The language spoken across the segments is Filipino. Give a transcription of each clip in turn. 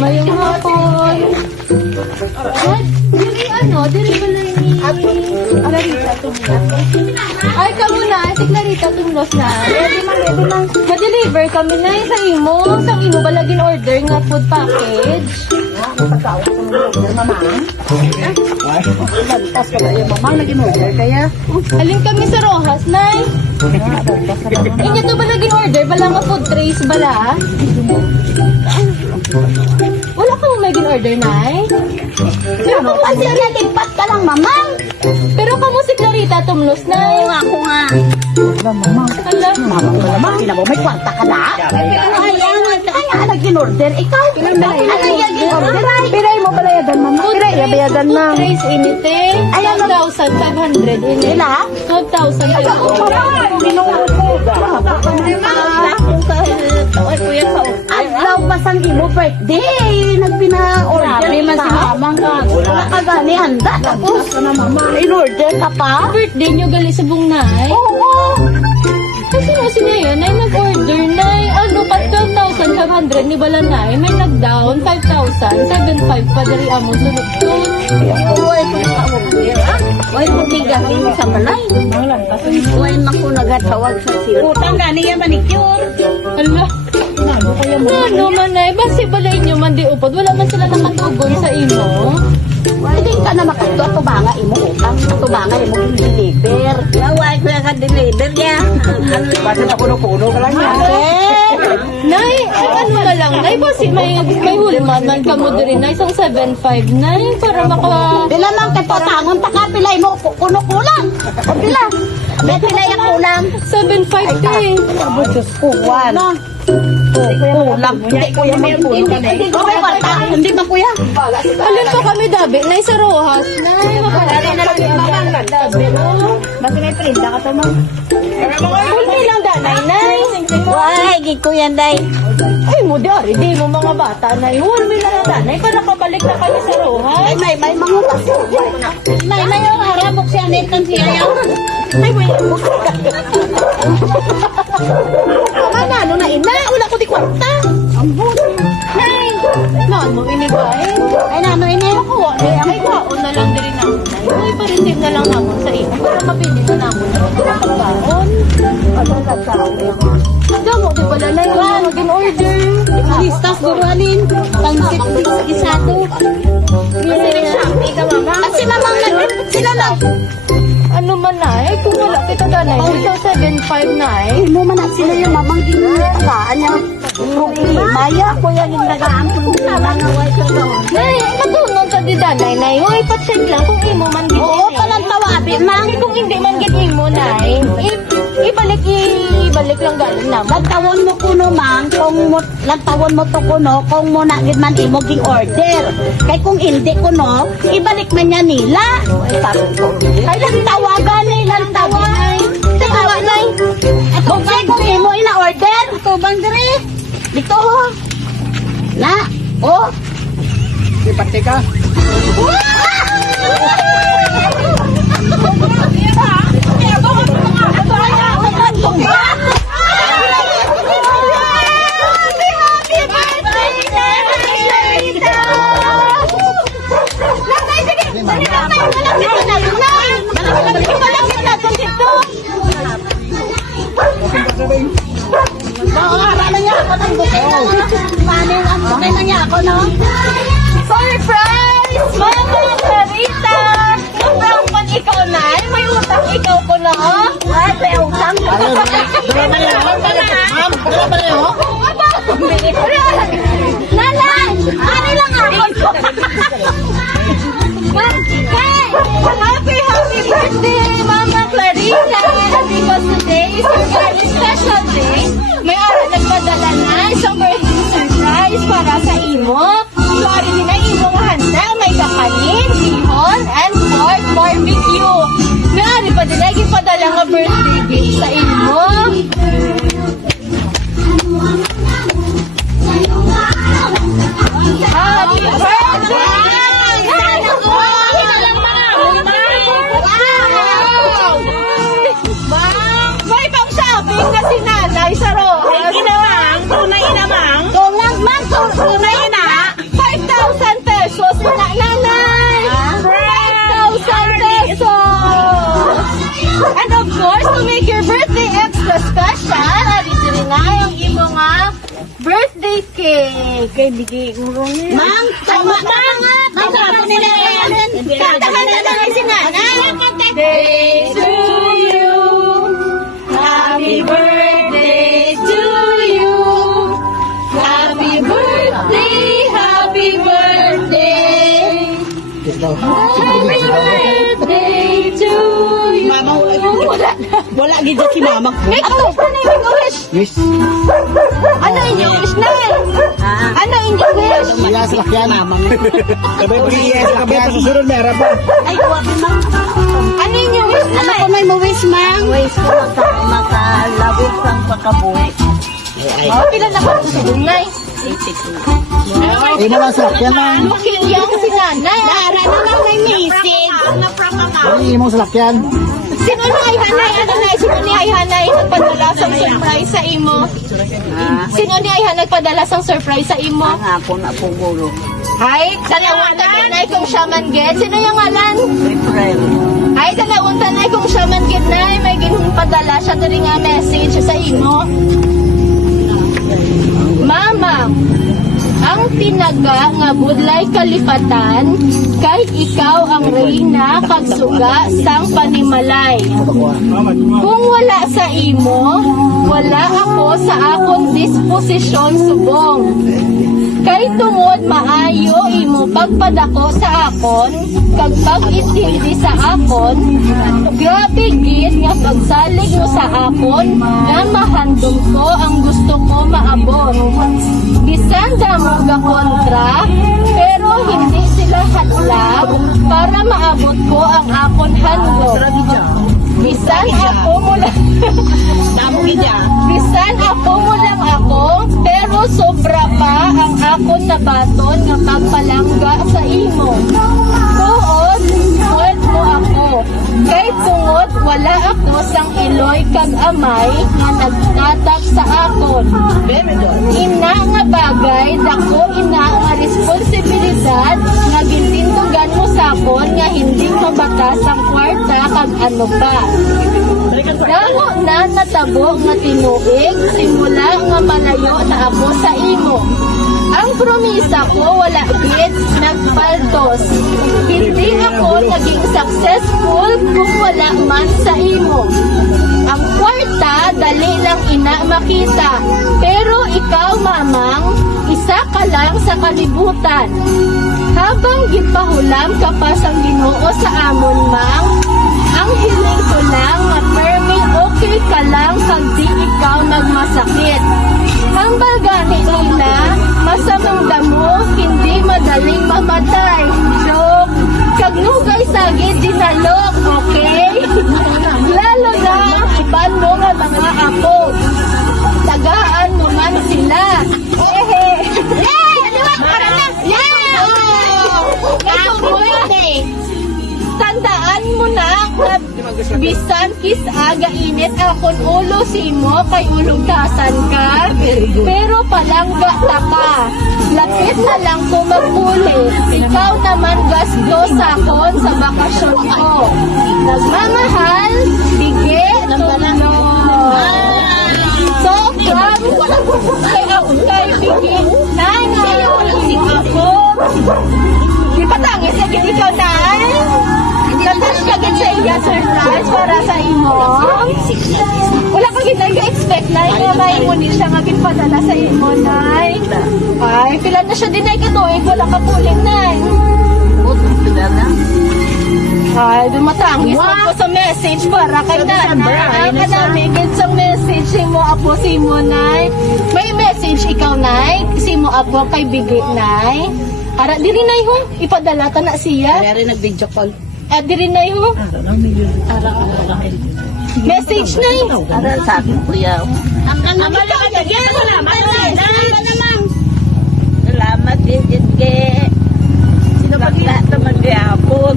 Mayong hapon. What? Dili ano? Dili ba lang ni Clarita Tumlos? Ay, kamo na. Si Clarita Tumlos na. Ready lang. Ma-deliver kami na sa imo. Sa imo ba laging order nga food package? Pagkawa ko ng order, mamang. Lantas ka ba yung mamang naging order kaya? Aling kami sa Rojas, Nay. Inyo to ba naging order? Bala nga food trays bala? Wala ka mo naging order, Nay? Ano? Kasi nalipat ka lang, mamang. Pero kamo si Clarita Tumlos, Nay. Ako nga. Wala, mamang. Hala. Mamang, mamang. Kinabo, may kwarta ka na. Kaya naging order. Ikaw. Ano yung order? Piray mo balayadan, mama. Piray, bayadan na. Food trays anything. 12,500 in it. Ila? 12,500. Adlaw pa sang imo birthday. Nagpina-order Grabe, ka. mamang ka. Wala ka gani handa. Tapos, in-order ka pa? Birthday nyo gali sa bungnay. Oo. Kasi mo siya yun, ay nag-order na, ano pa, 12,500 ni Balanay, may nag-down, 5,000, 7,500 pa dari amo sunod-sunod. Uy, puti gani mo sa balay. Uy, maku nagatawag sa sila. Utang gani yan manicure. Ala, ano man ay, basi balay nyo man di upod, wala man sila nakatugon sa imo. Hindi ka na makatuwa. Ito ba nga imo utang? Ito ba nga imo deliver? Naway ko yung ka-deliver niya. Bakit na puno-puno ka lang yan? Nay, ano na lang, nay, basi may hulman man ka mo din, nay, isang 7,500, nay, para maka... Bila lang kay patangon ta ka pilay mo kuno-kulang. Bila. Bet pilay ang kulang. 7,500 eh. Abo Diyos ko, wan. Kulang. Hindi kuya magpuno. Hindi ko may kwarta. Hindi ba kuya? Alin pa kami dabi, nay, sa Rojas, nay, makarali na lang yung mga dabi, no? Basta may prinda ka to, ma'am. Hulmi lang danay, nay. Why, gig ko yan, day. Ay, mo dari, di mo mga bata, nay. Hulmi lang ang danay, para kabalik na kami sa Rojas. May mga baso. May yung harabok siya netan siya yan. Ay, may ano na ina? Wala ko di kwarta. Ambot. Nay, nano inibay? Ay, nano ini? Nakuha, nay, ay kaon na lang din ako, nay. Ay, pa-receive na lang namon sa iyo, para mabili na namon na pagkaon. Damo, di pala, nay, mag-in-order. Listas duruanin. Pangsit isado. Kasi mamang sila lang. Ano man, nay, kung wala kita danay, ikaw 7,500, nay. Mo man at sila yung mamang ginagagaan niya. Maya ko yan yung nagaan ko sa mga white ko. Nay, matunon ka di danay, nay. Uy, pa-check lang kung imo man gid. Oo, palang tawabi, mang. Kung hindi man gid imo, nay, ibalik lang galing na. Lantawon mo kuno, mang. Lantawon mo to kuno, kung mo na gid man imo ging order. Kay kung hindi kuno, ibalik man niya nila. Ay, lantawagan ni, lantawagan. Tawagan nay. Ito ba kung imo ina-order? Ito bang dire? Dito ho. Na. Oh. Di pati ka. Surprise! Mama Clarita! Sobrang pag ikaw na, may utang ikaw ko na. Ay, may utang. Nalan! Ano lang ako? Happy birthday, Mama Clarita! Because today is your very special day. May araw nagpadala na isang birthday surprise para sa imo. Sorry din ang imong handa. May kapanin, bihon, and pork barbecue. May araw pa din lagi padala nga birthday gift sa imo. Happy birthday! May pang-shopping na si nanay sa Rojas. Tunay na, mang. Tunay na. birthday cake. Kay bigay mo rin. Mang, tama na. Mang, tama nila yan. Kantahan na lang si nanay. Birthday to you. Happy birthday to you. Happy birthday, happy birthday. Happy birthday to you. Mama, wala gid si mama ko. May ano pa na yung wish? Yes. Ano inyong wish na eh? Ano inyong wish? Iya sa lakyan. Mama. Sabay po iya sa lakyan. Susunod meron pa. Ay, wag na. Ano inyong wish na Ano eh? ko may mawis, Mang? Wish ko makalawit ang pagkabuhi. Oh, pila na ba ito si Dungay? Eh mo lang sa lakyan lang. Makiliyang si nanay. Dara naman may message. Ay mo sa lakyan. Sino na ay hanay? Ano na? Sino ni ay hanay nagpadala sa surprise sa imo? Sino ni ay hanay nagpadala sa surprise sa imo? Ang ako na puguro. Ay, tanawang tanay kung siya man get. Sino yung ngalan? April. Ay, tanawang tanay kung siya man get na. May ginong padala siya diri nga message sa imo. Mama, ang tinaga nga budlay kalipatan, kay ikaw ang reyna kagsuga sang panimalay. Kung wala sa imo, wala ako sa akong disposisyon subong. Kay tungod maayo imo pagpadako sa akon, kag pag-intindi sa akon, grabe gid nga pagsalig mo sa akon, nga mahandom ko ang gusto ko maabot. Bisan damo ga kontra, pero hindi sila hadlang para maabot ko ang akon handog. Bisan ako mo lang Bisan ako mo lang ako, pero sobra pa ang akon nabaton nga pagpalangga sa imo. Tuod mo ako. Kay tungod wala ako sang iloy kag amay nga nagtatag sa akon. Ina nga bagay, dako ina nga responsibilidad nga gintintugan mo sa akon nga hindi mabatas ang kwarta kag ano pa. Damo na natabo nga tinuig, simula nga malayo na ako sa imo. Ang promisa ko wala gid nagpaltos. Hindi ako naging successful kung wala man sa imo. Ang kwarta dali lang ina makita, pero ikaw mamang isa ka lang sa kalibutan. Habang gipahulam ka pa sa Ginoo sa amon mang, ang hiling ko lang nga perming okay ka lang kag di ikaw nagmasakit. Hambal gani nila, masamang damo, hindi madaling mamatay. Joke, kag nugay sagid dinalok, okay? Lalo na, iban mo nga mga apo. Tagaan mo man sila. Ehe. Tandaan mo na nga bisan kis aga init akon ulo simo kay ulugtasan ka, pero palangga ta ka. Lapit na lang ko magpuli, ikaw naman gasto sa akon sa bakasyon ko. Nagmamahal, bige, tulong. So, kay ako kay bige, nanay, ako. Di patangis, agad ikaw na. Natash ka gid sa iya surprise para sa imo. Wala ka gid nag-expect na nga may mo ni siya nga ginpadala sa imo, nay. Ay, pila na siya din ay katuig, wala ka puling, nay. Ay, dumatangis ako sa message para kay nanay. Ang kadami gid sa message si mo apo si mo, nay. May message ikaw, nay, si mo apo kay bigit, nay. Ara diri nay ho, ipadala ta na siya. Kaya rin nag-video call. At diri na yun. Message na yun. Ara sabi ko yaw. Ang kanamang salamat din ke. Sino ba lahat naman gayapon?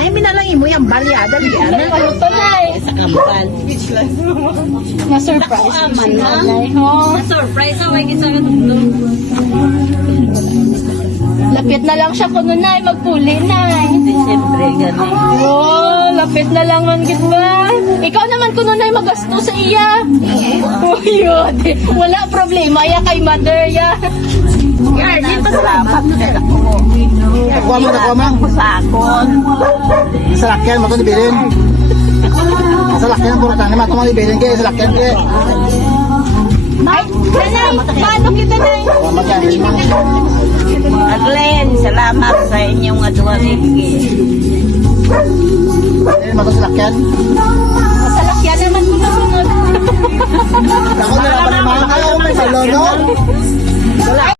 Ay, minalang imo yung balyada diyan. Ano to na eh. Sa kampal. Na-surprise Ako, si aman, nanay, ho. Surprise away kita Lapit na lang siya kuno nay, magpuli nay. Siyempre, ganun. Oh, lapit na lang man gid ba? Ikaw naman kuno nay magasto sa iya. Oh, yun. Wala problema ya kay mother ya. Yan, dito salamat sa ako. Nakuha mo. Sakon. Sa lakyan mo ito nibilin. Sa lakyan ang puratan. Naman ito mga nibilin kayo. Sa lakyan kayo. Ay, nanay, paano kita nay? Aglen, salamat sa inyong aduan ibigay. Nibilin mo ito sa lakyan. Sa lakyan naman kuno sunod. Ako nila pa naman. Ayaw may salono.